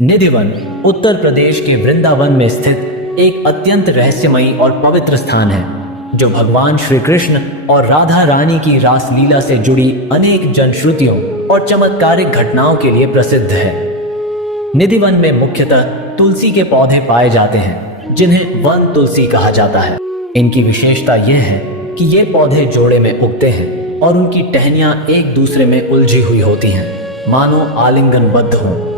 निधिवन उत्तर प्रदेश के वृंदावन में स्थित एक अत्यंत रहस्यमयी और पवित्र स्थान है जो भगवान श्री कृष्ण और राधा रानी की रासलीला से जुड़ी अनेक जनश्रुतियों और चमत्कारिक घटनाओं के लिए प्रसिद्ध है। निधिवन में मुख्यतः तुलसी के पौधे पाए जाते हैं जिन्हें वन तुलसी कहा जाता है। इनकी विशेषता यह है कि ये पौधे जोड़े में उगते हैं और उनकी टहनियां एक दूसरे में उलझी हुई होती हैं, मानो आलिंगनबद्ध हों।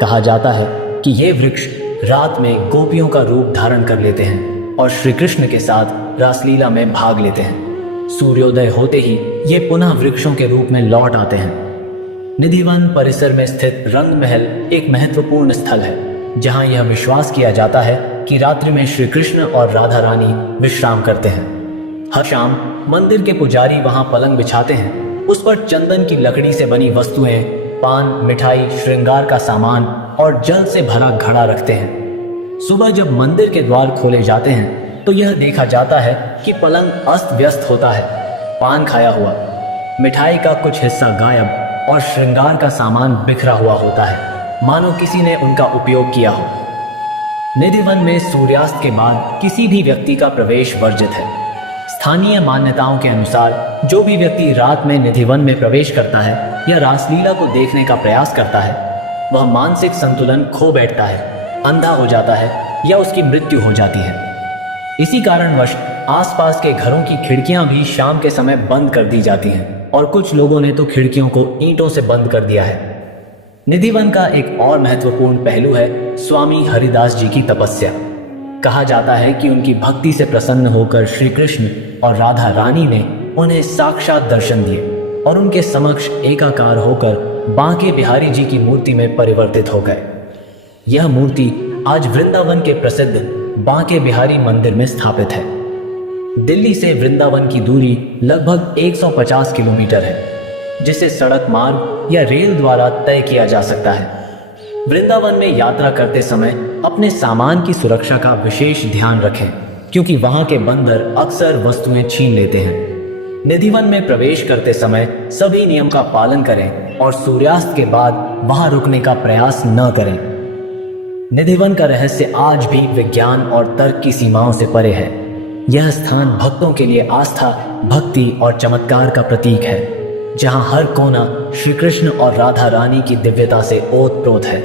कहा जाता है कि ये वृक्ष रात में गोपियों का रूप धारण कर लेते हैं और श्री कृष्ण के साथ रासलीला में भाग लेते हैं। सूर्योदय होते ही ये पुनः वृक्षों के रूप में लौट आते हैं। निधिवन परिसर में स्थित रंग महल एक महत्वपूर्ण स्थल है जहां यह विश्वास किया जाता है कि रात्रि में श्री कृष्ण और राधा रानी विश्राम करते हैं। हर शाम मंदिर के पुजारी वहां पलंग बिछाते हैं, उस पर चंदन की लकड़ी से बनी वस्तुएं, पान, मिठाई, श्रृंगार का सामान और जल से भरा घड़ा रखते हैं। सुबह जब मंदिर के द्वार खोले जाते हैं तो यह देखा जाता है कि पलंग अस्त व्यस्त होता है, पान खाया हुआ, मिठाई का कुछ हिस्सा गायब और श्रृंगार का सामान बिखरा हुआ होता है, मानो किसी ने उनका उपयोग किया हो। निधिवन में सूर्यास्त के बाद किसी भी व्यक्ति का प्रवेश वर्जित है। स्थानीय मान्यताओं के अनुसार जो भी व्यक्ति रात में निधिवन में प्रवेश करता है या रासलीला को देखने का प्रयास करता है वह मानसिक संतुलन खो बैठता है, अंधा हो जाता है या उसकी मृत्यु हो जाती है। इसी कारणवश आसपास के घरों की खिड़कियां भी शाम के समय बंद कर दी जाती हैं और कुछ लोगों ने तो खिड़कियों को ईंटों से बंद कर दिया है। निधिवन का एक और महत्वपूर्ण पहलू है स्वामी हरिदास जी की तपस्या। कहा जाता है कि उनकी भक्ति से प्रसन्न होकर श्री कृष्ण और राधा रानी ने उन्हें साक्षात दर्शन दिए और उनके समक्ष एकाकार होकर बांके बिहारी जी की मूर्ति में परिवर्तित हो गए। यह मूर्ति आज वृंदावन के प्रसिद्ध बांके बिहारी मंदिर में स्थापित है। दिल्ली से वृंदावन की दूरी लगभग 150 किलोमीटर है, जिसे सड़क मार्ग या रेल द्वारा तय किया जा सकता है। वृंदावन में यात्रा करते समय अपने सामान की सुरक्षा का विशेष ध्यान रखें, क्योंकि वहां के बंदर अक्सर वस्तुएं छीन लेते हैं। निधिवन में प्रवेश करते समय सभी नियम का पालन करें और सूर्यास्त के बाद वहां रुकने का प्रयास न करें। निधिवन का रहस्य आज भी विज्ञान और तर्क की सीमाओं से परे है। यह स्थान भक्तों के लिए आस्था, भक्ति और चमत्कार का प्रतीक है, जहां हर कोना श्री कृष्ण और राधा रानी की दिव्यता से ओत प्रोत है।